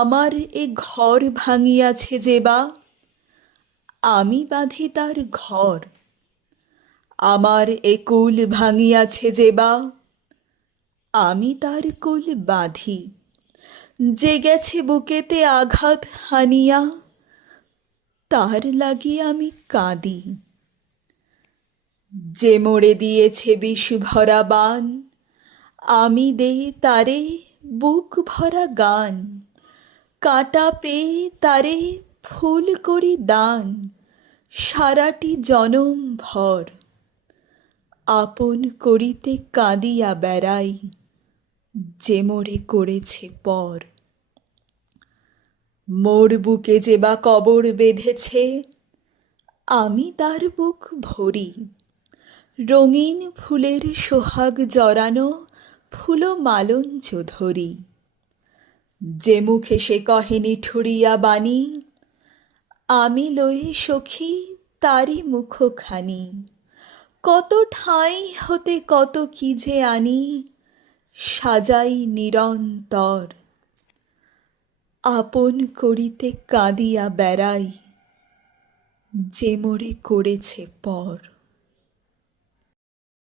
আমার এ ঘর ভাঙিয়াছে যে বা আমি বাঁধি তার ঘর আমার এ কুল ভাঙিয়াছে যে বা আমি তার কুল বাঁধি যে গেছে বুকেতে আঘাত হানিয়া তার লাগি আমি কাঁদি যে মোড়ে দিয়েছে বিষ ভরা বান আমি দেই তারে বুক ভরা গান কাটা পেয়ে তারে ফুল করি দান সারাটি জনম ভর আপন করিতে কাঁদিয়া বেড়াই যে মোরে করেছে পর মোর বুকে যে বা কবর বেঁধেছে আমি তার বুক ভরি রঙিন ফুলের সোহাগ জড়ানো ফুলো মালঞ্চ ধরি যে মুখে সে কহেনি ঠুরিয়া বাণী আমি লয়ে সখী তারই মুখখানি কত ঠাঁই হতে কত কি যে আনি সাজাই নিরন্তর আপন করিতে কাঁদিয়া বেড়াই যে মোরে করেছে পর